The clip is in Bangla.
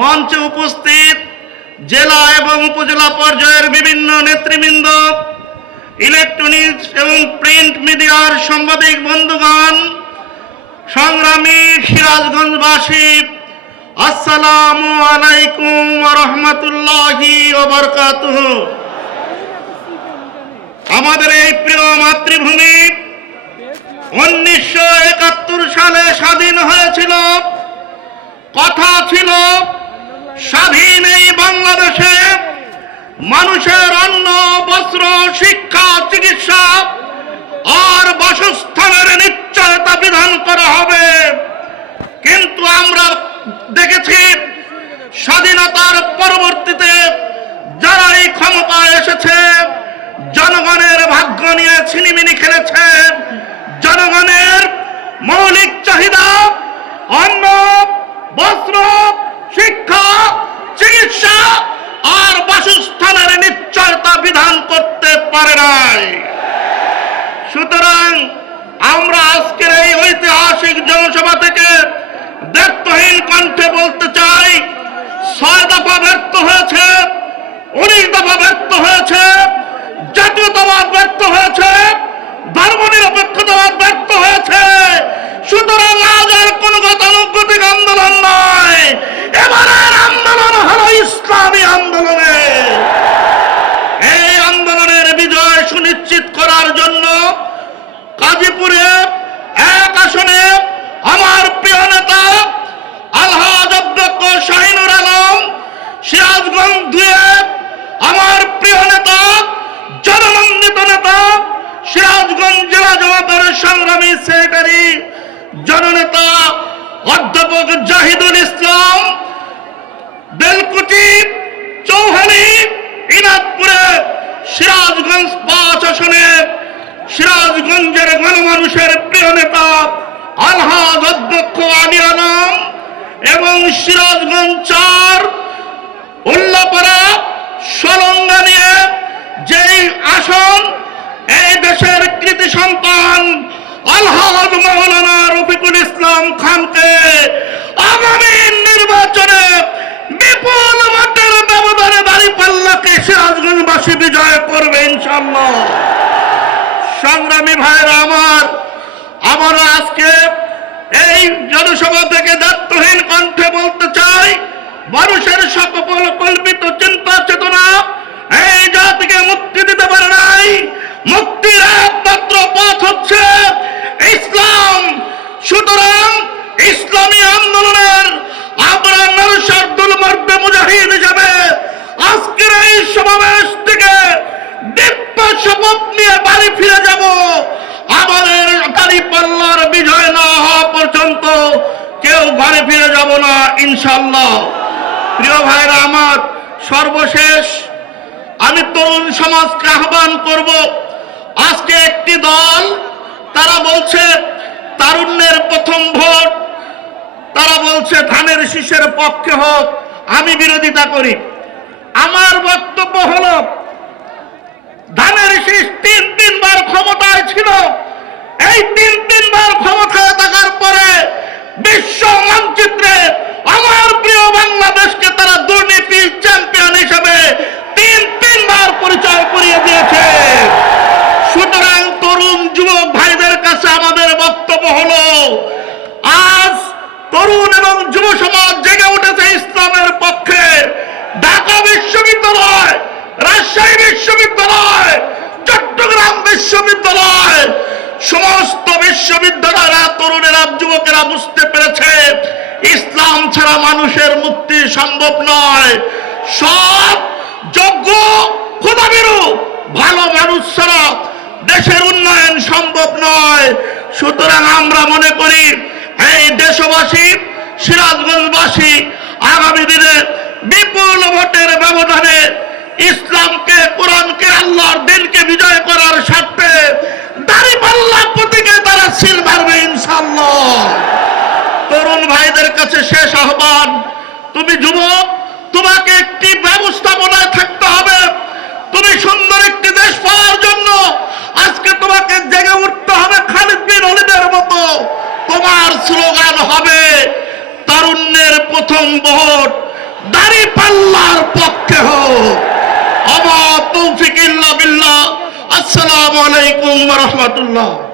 মঞ্চে উপস্থিত জেলা এবং উপজেলা পর্যায়ের বিভিন্ন নেতৃবৃন্দ, ইলেকট্রনিক্স এবং প্রিন্ট মিডিয়ার সাংবাদিক বন্ধুগণ, সংগ্রামী সিরাজগঞ্জবাসী, আসসালামু আলাইকুম ওয়া রাহমাতুল্লাহি ওয়া বারাকাতুহু। আমাদের এই প্রিয় মাতৃভূমি 1971 সালে স্বাধীন হয়েছিল। কথা ছিল স্বাধীন এই বাংলাদেশে মানুষের অন্ন, বস্ত্র, শিক্ষা, চিকিৎসা আর বাসস্থানের নিশ্চয়তা বিধান করা হবে। কিন্তু আমরা দেখেছি স্বাধীনতার পরবর্তীতে যারা এই ক্ষমতায় এসেছে জনগণের ভাগ্য নিয়ে ছিনিমিনি খেলেছে। জনগণের মৌলিক চাহিদা অন্ন, বস্ত্র, শিক্ষা, চিকিৎসা আর বাসস্থানের নিশ্চয়তা বিধান করতে পারে নাই। সুতরাং আমরা আজকের এই ঐতিহাসিক জনসভা থেকে দায়িত্বহীন কণ্ঠে বলতে চাই, 6 দফা ব্যর্থ হয়েছে, 19 দফা ব্যর্থ হয়েছে, জাতীয়তাবাদ ব্যর্থ হয়েছে, ধর্মনিরপেক্ষতাবাদ ব্যর্থ হয়েছে। সুতরাং আজ আর কোন গতানুগতিক আন্দোলন নয়, এবারের আন্দোলন হলো ইসলামী আন্দোলনে। এই আন্দোলনের বিজয় সুনিশ্চিত করার জন্য গাজীপুরে 1 আসনে আমার প্রিয় নেতা আলহাজ অধ্যক্ষ শাহিনুর আলম, সিরাজগঞ্জ 2-এ আমার প্রিয় নেতা, জননন্দিত নেতা, সিরাজগঞ্জ জেলা জামাতের সংগ্রামী সেক্রেটারি জননেতা অধ্যাপক জাহিদুল ইসলাম, বেলকুচি, চৌহালি, ইনাদপুরে সিরাজগঞ্জ 5 আসনে সিরাজগঞ্জের গণমানুষের প্রিয় নেতা আলহাজ অধ্যক্ষ আলী আলম এবং সিরাজগঞ্জ 4 উল্লাপাড়া সলঙ্গা নিয়ে যেই আসন এই দেশের কৃতি সন্তান আলহাজ মাওলানা রফিকুল ইসলাম খানকে আগামী নির্বাচনে বিপুল ভোটের ব্যবধানে দাঁড়িপাল্লাকে সিরাজগঞ্জবাসী বিজয় করবে ইনশাআল্লাহ। সংগ্রামী ভাইরা আমার, আমরা আজকে এই জনসভা থেকে দায়িত্বহীন কণ্ঠে বলতে চাই, মানুষের সকল কল্পিত চিন্তা চেতনা এই জাতিকে মুক্তি দিতে পারে নাই। মুক্তির একমাত্র পথ হচ্ছে ইসলাম। সুতরাং ইসলামী আন্দোলনের আমরা নরসাদুল মর্দে মুজাহিদ হিসেবে আজকের এই সমাবেশ থেকে দিব্য শপথ নিয়ে বাড়ি ফিরে যাব। আমাদের দাঁড়িপাল্লার বিজয় না হওয়া পর্যন্ত কেউ বাড়ি ফিরে যাব না ইনশাআল্লাহ। প্রিয় ভাইরা আমার, সর্বশেষ আমি তরুণ সমাজকে আহ্বান করব, আজকে একটি দল তারা বলছে তারুণ্যের প্রথম ভোট, তারা বলছে ধানের শীষের পক্ষে হোক, আমি বিরোধিতা করি। আমার বক্তব্য হলো ধানের শীষ 3 বার ক্ষমতায় ছিল। এই 3 বার ক্ষমতায় থাকার পরে বিশ্ব মানচিত্রে আমার প্রিয় বাংলাদেশকে তারা দুর্নীতি চ্যাম্পিয়ন হিসেবে 3 বার পরিচয় করিয়ে দিয়েছে। সুতরাং তরুণ যুবক ভাইদের কাছে আমাদের বক্তব্য হলো, আজ তরুণ এবং যুব সমাজ জেগে উঠেছে ইসলামের পক্ষে। ঢাকা বিশ্ববিদ্যালয়, রাজশাহী বিশ্ববিদ্যালয়, চট্টগ্রাম বিশ্ববিদ্যালয়, সমস্ত বিশ্ববিদ্যালয়ের তরুণেরা, যুবকেরা বুঝতে পেরেছে ইসলাম ছাড়া মানুষের মুক্তি সম্ভব নয়। সব যোগ্য, খোদাভীরু, ভালো মানুষ ছাড়া দেশের উন্নয়ন সম্ভব নয়। সুতরাং আমরা মনে করি এই দেশবাসী, সিরাজগঞ্জবাসী আগামী দিনে বিপুল ভোটের ব্যবধানে ইসলামকে, কোরআনকে, আল্লাহর দিনকে বিজয় করার স্বার্থে দাঁড়িপাল্লা প্রতীকে তারা সিল মারবে ইনশাআল্লাহ। তরুণ ভাইদের কাছে শেষ আহ্বান, তুমি যুবক, তোমাকে একটি ব্যবস্থাপনায় থাকতে হবে। তুমি সুন্দর একটি দেশ পাওয়ার জন্য আজকে তোমাকে জেগে উঠতে হবে খালিদ বিন ওলীদের মতো। তোমার স্লোগান হবে তারুণ্যের প্রথম ভোট, দাঁড়িপাল্লার পক্ষে হোক। আমা তৌফিক ইল্লা বিল্লাহ। আসসালামু আলাইকুম ওয়া রাহমাতুল্লাহ।